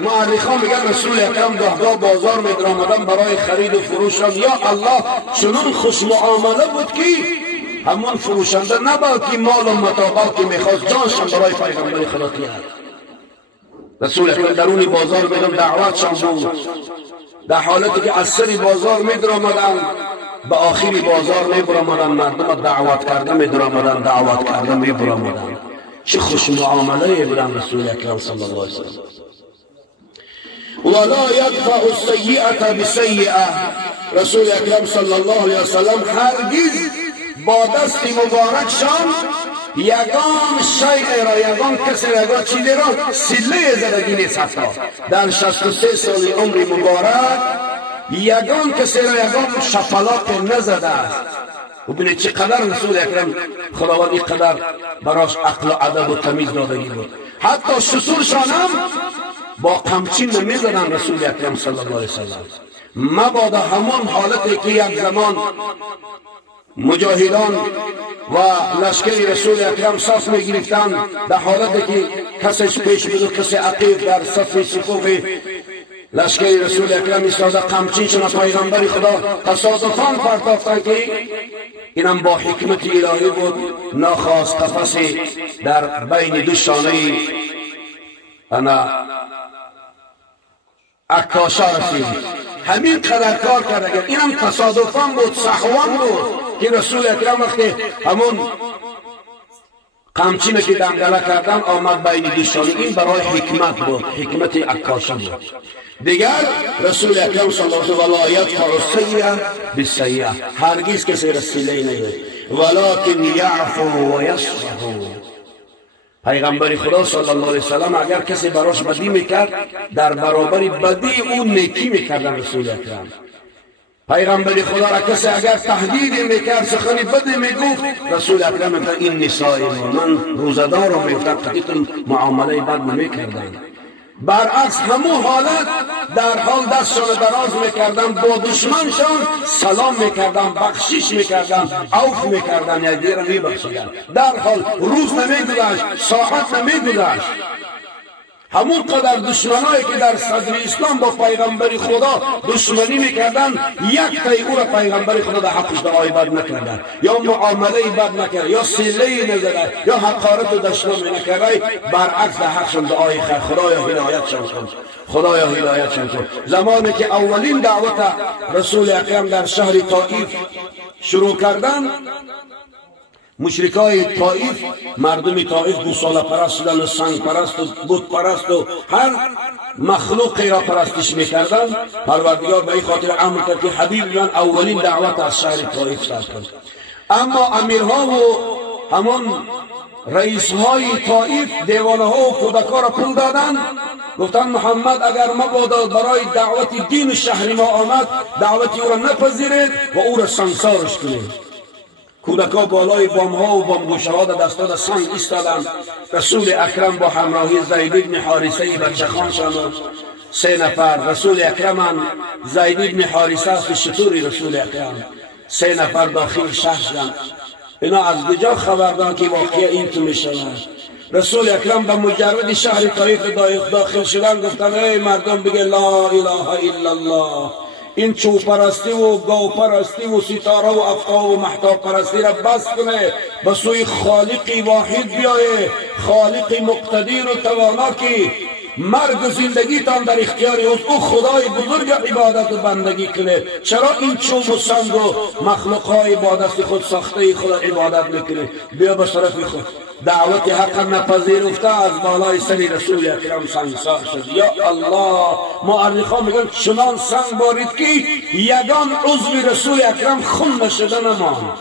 مورخان میگن رسول اکرم گاه بازار می درآمدن برای خرید و فروشان. یا الله چنون خوش معامله بود که همون فروشنده نبود که مال و متاع که میخواست جانشان برای پیغمبر خدا کرد. رسول اکرم درون بازار میدن دعوتشان بود، در حالتی که از سر بازار می درآمدن به آخری بازار می برآمدن، مردم دعوت کرده می درآمدن، دعوت کرده می برآمدن. چه خوش معامله بودن رسول اکرم صلی الله علیه وسلم. ولا يدفع السيئة بسيئة. رسول اکرم صلی الله علیه وسلم هرگز با دست مبارکشان یگان شیء را، یگان کسی را، یگان چیزی را سله زدگی نیست. حتی در 63 سال عمر مبارک یگان کسی را یگان شپلاک نزده است. و ببینید چقدر رسول اکرم خداوند اینقدر براش عقل و ادب و تمیز دادگی بود. حتی شترشان هم با قمچین نمیزدن رسول اکرم صلی الله علیه وسلم. مبادا همون حالتی که یک زمان مجاهدان و لشکر رسول اکرم صف می گرفتند، در حالتی که کسی پیش بود کسی عقیب در صف صفوف لشکر رسول اکرم ایستاده، قمچینشون پیغمبر خدا تصادفاً پرتافتند که اینم با حکمت الهی بود، ناخواست قفسی در بین دو شانه عکاشا رسید. همین قدر کار کرد. اگر اینم تصادفاً بود، سهواً بود که رسول اکرم وقتی همون قمچینه که دنگله کردن آمد بین دو شانه، این برای حکمت بود، حکمت عکاشا بود. دیگر رسول اکرم صلی الله علیه و آله یدفع السیئة بالسیئة، هرگز کسی را سیله نمی‌دهد، ولکن یعفو و یصفح. پیغمبر خدا صلی الله علیه وسلم اگر کسی براش بدی میکرد، در برابر بدی او نیکی میکردن رسول اکرم. پیغمبر خدا را کسی اگر تهدید میکرد، سخنی بدی میگفت، رسول اکرم میگفت این نسای من روزدار رو میگفتم قطعتون معامله بد نمیکردن. برعکس همون حالت در حال دستشان دراز میکردن، با دشمنشان سلام میکردن، بخشش میکردن، عفو میکردن، یا دیگر میبخشیدن. در حال روز نمیگذشت، ساعت نمیگذشت. همون قدر دشمنایی که در صدر اسلام با پیغمبر خدا دشمنی میکردن، یک تای او را پیغمبر خدا در حقش دعای بد نکردن، یا معامله بد نکرد، یا سیله نزده، یا حقارت و دشنام نکرد. برعکس در حقشان دعای خیر، خدایا هدایتشان کن، خدایا هدایتشان کن. زمانی که اولین دعوت رسول اکرم در شهر طائف شروع کردن، مشرکای طائف، مردم طائف گوساله پرست شدن و سنگ پرست و بت پرست و هر مخلوقی را پرستش میکردن. پروردگار به این خاطر امر کرد که حبیب من اولین دعوت از شهر طائف شد. اما امیرها و همون رئیسهای طائف دیوانه ها و کودکا را پول دادن، گفتن محمد اگر مبادا برای دعوت دین شهر ما آمد، دعوتی او را نپذیرید و او را سنگسارش کنید. کودکا بالای بام ها و بام گوشه ها در دستان سنگ ایستادند. رسول اکرم با همراهی زید بن حارثه بچه خانشان و 3 نفر، رسول اکرم زید بن حارثه است شطوری رسول اکرم، 3 نفر داخل شهر شدند. اینا از کجا خبر دارند که واقعا این تو میشود؟ رسول اکرم به مجرد شهر طائف داخل شدن گفتن ای مردم بگه لا اله الا الله. این چوپرستی و گاوپرستی و ستاره و افتا و محتاب پرستی را بس کنه، به سوی خالق واحد بیایه، خالق مقتدر و توانا که مرگ و زندگیتان در اختیار اوست، او خدای بزرگ عبادت و بندگی کنه. چرا این چوب و سنگ و مخلوقهای با دست خود ساخته خدا عبادت میکنه؟ بیا به طرف خود. دعوت حق نپذیرفته، از بالای سر رسول اکرم سنگسار شد. یا الله، مورخان میگن چنان سنگ بارید که یگان عضو رسول اکرم خون نشده نماند،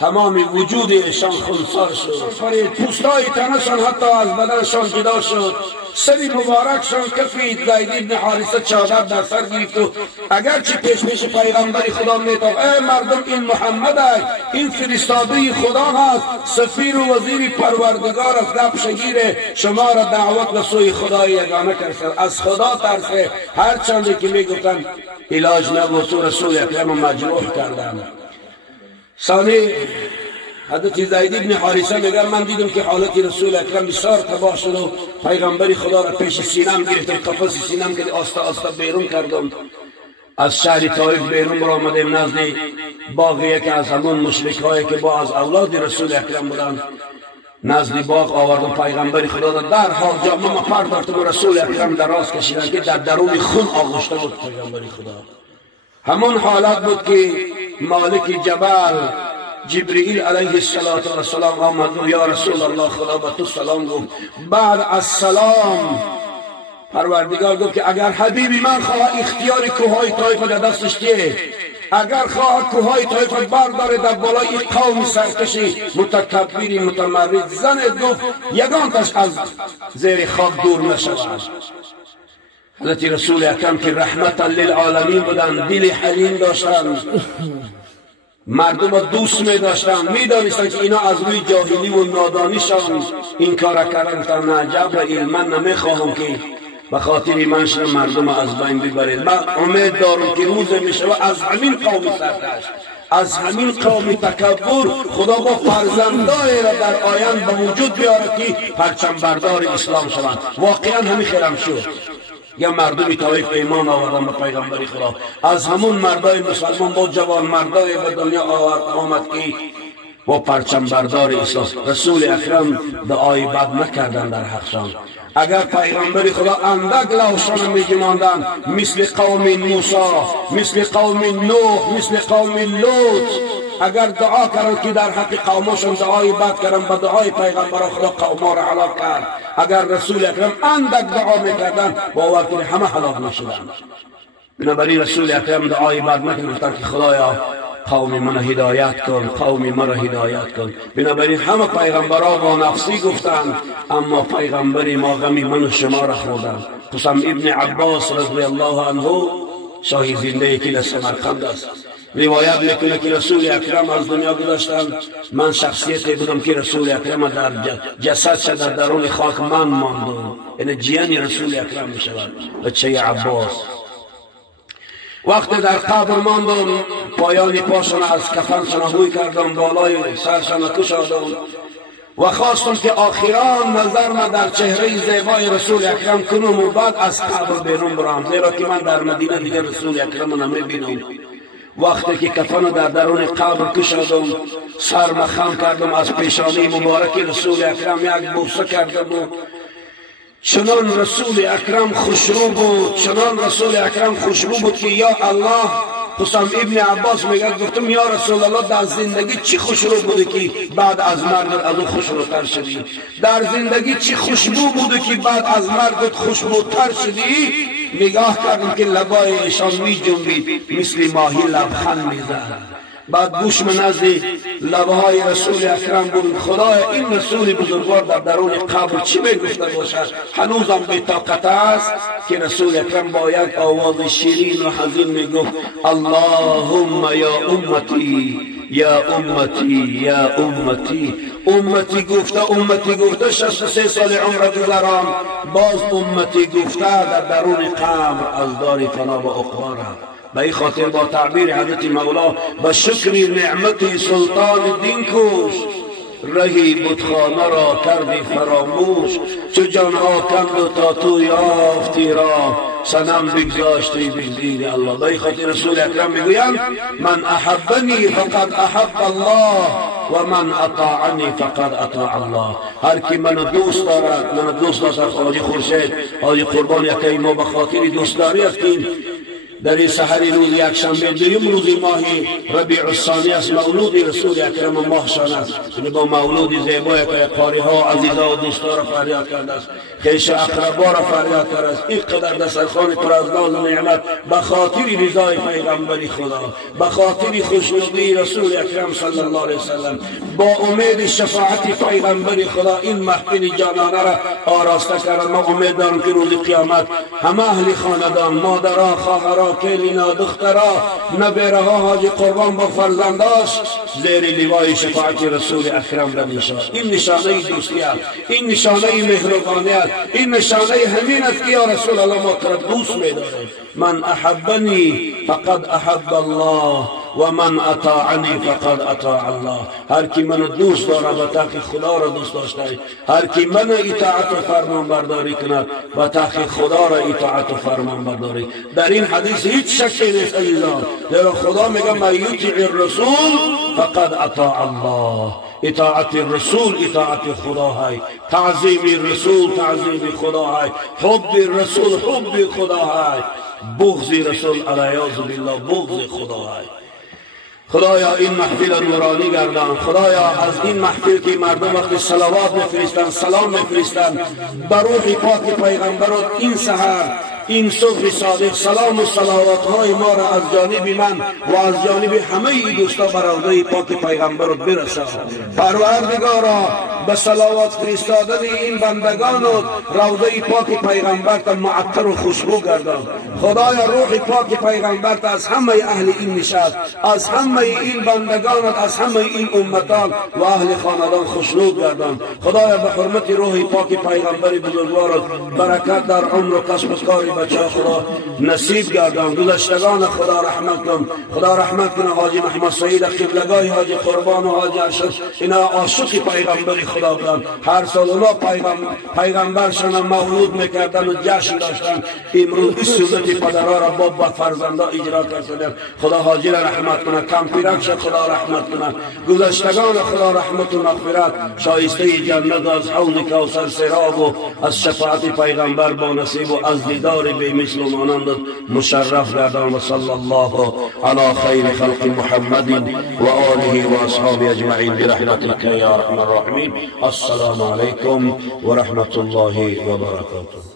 تمام وجود ایشان خونسار شد، پوستای تنشان حتی از بدنشان جدا شد. سر مبارکشان کفی زید بن حارثه چادر در سر گرفت و اگرچه پیش پیغمبر خدا میتاب ای مردم این محمد است، این فرستاده خدا هست، سفیر و وزیر پروردگار است، گپ شگیر شما را دعوت به سوی خدای یگانه کرد. از خدا ترسه، هر چندی که میگفتن علاج نبود، تو رسول اکرم مجروح کردن. ثانی حضرت زید ابن حارثه میگه من دیدم که حالت رسول اکرم بسیار تباه شد و پیغمبر خدا را پیش سینم گرفتم، قفس سینم که آسته آسته بیرون کردم. از شهر طائف بیرون را آمدیم نزد باغی که از همون مشرکایی که با از اولاد رسول اکرم بودند نزد باغ آوردم پیغمبر خدا را در حال جامه پر داشتم و رسول اکرم دراز کشیدن که در درون خون آغشته بود پیغمبر خدا. همون حالت بود که مالک جبل جبرئیل علیه السلام آمد و یا رسول الله خدا به تو سلام گفت. بعد از سلام پروردگار گفت که اگر حبیبی من خواه اختیار کوههای طائف در دستش چیه، اگر خواه کوههای طائف برداره در بالای قوم سرکشی متکبری متمرد زن گفت یگانتش از زیر خاک دور نشود. حضرت رسول اکرم که رحمتا للعالمین بودند، دل حلیم داشتند، مردم دوست می داشتند، می دانستند که اینا از روی جاهلی و نادانیشان این کار کردن. نه جبرئیل من نمی خواهم که به خاطر من شما مردم از بین ببرید. من امید دارم که روز می شود از همین قوم سرکش، از همین قوم تکبر خدا با فرزندای را در آیند به وجود بیاره که پرچم بردار اسلام شوند. واقعا همین خیرم شد. یا مردم طائف ایمان آوردن به پیغمبر خدا، از همون مردای مسلمان با جوان مردای به دنیا آمد که با پرچم بردار اسلام. رسول اکرم دعای بد نکردن در حقشان. اگر پیغمبر خدا اندک لوشان میگماندن مثل قوم موسی، مثل قوم نوح، مثل قوم لوط، اگر دعا کردن که در حق قومشون دعای بد کردن، به دعای پیغمبر خدا قوما را هلاک کرد. اگر رسول اکرم اندک دعا میکردن باور کنید همه هلاک میشدند. بنابراین رسول اکرم دعای بد نکردن که خدایا قوم من هدایت کن، قوم من هدایت کن. بنابراین همه پیغمبران با نفسی گفتند، اما پیغمبر ما غمی من و شما را خوردند. قسم ابن عباس رضی الله عنه شاهی زنده که در سمرقند است روایت میکنه که رسول اکرم از دنیا گذشتند. من شخصیتی بودم که رسول اکرم در جسدش در درون خاک من ماندم، یعنی جیانی رسول اکرم میشود بچه عباس. وقتی در قبر ماندم پایان پاشون از کفنشان بوی کردم، بالای سرشان کشادم و خواستم که آخران نظرم در چهره زیبای رسول اکرم کنم و بعد از قبر بیرون برم، زیرا که من در مدینه دیگر رسول اکرم نمی بینم. وقتی که کفن در درون قبر کشادم سرم خم کردم، از پیشانی مبارک رسول اکرم یک بوسه کردم و چنان رسول اکرم خوشرو بود، چنان رسول اکرم خوشبو بود که یا الله. قسم ابن عباس میگه گفتم یا رسول الله در زندگی چی خوشرو بوده که بعد از مرگ از اون خوشروتر شدی؟ در زندگی چی خوشبو بوده که بعد از مرگ خوشبوتر شدی؟ نگاه کردم که لبای ایشان می جنبید مثل ماهی لبخند میزد. بعد گوشم نزد لبهای رسول اکرم بود. خدایا این رسول بزرگوار در درون قبر چی میگفته باشد؟ هنوزم بی طاقت است که رسول اکرم با یک آواز شیرین و حزین میگفت اللهم یا امتی یا امتی یا امتی. امتی گفته 63 سال عمر گذران، باز امتی گفته در درون قبر از دار فنا و عقبا رفت. به این خاطر با تعبیر حضرت مولا به شکر نعمت سلطان دین کوش، رهی بتخانه را کردی فراموش، چو جانها کند و تا تو یافتی را سنم بگذاشتی بگذیر الله. به این خاطر رسول اکرم میگویند من احبنی فقد احب الله و من اطاعنی فقد اطاع الله. هر کی من دوست دارد، من دوست دارد. حاجی خورشید حاجی قربان یکی ما به خاطر دوستداری است که در این سحر روز یکشنبه دویم روز ماه ربیع الثانی است، مولود رسول اکرم ماهشان است. با مولود زیبایی که قاری ها عزیزا و دوستا را فریاد کرده است، خیش اقربا را فریاد کرده است. اینقدر دسترخوان پر از ناز و نعمت به خاطر رضای پیغمبر خدا، به خاطر خوشنودی رسول اکرم صلی الله علیه وسلم، با امید شفاعت پیغمبر خدا این محفل جانانه را آراسته کردند. ما امید دارم که روز قیامت همه اهل خاندان، مادرها، خواهرها، کلینا، دخترها، نبیره ها، حاجی قربان با فرزنداش زیر لوای شفاعت رسول اکرم را میشود. این نشانه دوستی است، این نشانه مهربانی است، این نشانه همین است که یا رسول الله ما تو را دوست می‌داریم. من احبنی فقد احب الله و من اطاعنی فقد اطاع الله. هر کی من دوست دارد به تحقیق خدا را دوست داشته، هر کی من اطاعت و فرمان برداری کند به تحقیق خدا را اطاعت و فرمان برداری. در این حدیث هیچ شکی نیست عزیزان، در خدا میگه من یطیع الرسول فقد اطاع الله. اطاعت الرسول اطاعت خدا ہے، تعظیم الرسول تعظیم خدا ہے، حب الرسول حب خدا ہے، بغض رسول علیاذ بالله بغض خدا ہے. خدایا این محفل نورانی گردان. خدایا از این محفل که مردم وقتی صلوات میفرستند سلام میفرستند بر روح پاک پیغمبرت، این سحر این صبح صادق سلام و صلوات های ما را از جانب من و از جانب همه دوستا بر روضه پاک پیغمبرت برسان. پروردگارا به صلوات فرستادن این بندگانت روضه پاک پیغمبرت معطر و خوشبو گردان. خدایا روح پاک پیغمبرت از همه اهل این نشست، از همه این بندگانت، از همه این امتان و اهل خاندان خوشنود گردان. خدایا به حرمت روح پاک پیغمبر بزرگوارت برکت در عمر و کسب کار بچه خدا نصیب گردان. گذشتگان خدا رحمت کن، خدا رحمت کنه حاجی محمد سعید قبلگاه، حاجی قربان و حاجی ارشد، اینا عاشق پیغمبر خدا بودن. هر سال اونا پیغمبرشان مولود میکردن و جشن داشتن. امروز سنت پدرها را با فرزندا اجرا کردن. خدا حاجی را رحمت کنه، کمپیرکش خدا رحمت کنه. گذشتگان خدا رحمت و مغفرت، شایسته جنت از حوض کوثر سراب و از شفاعت پیغمبر با نصیب و از دیدار به مثل و مانند مشرف گردان. و صلی الله علی خیر خلق محمد و آله و اصحابه اجمعین برحمتک یا ارحم الراحمین. السلام علیکم و رحمت الله و برکاته.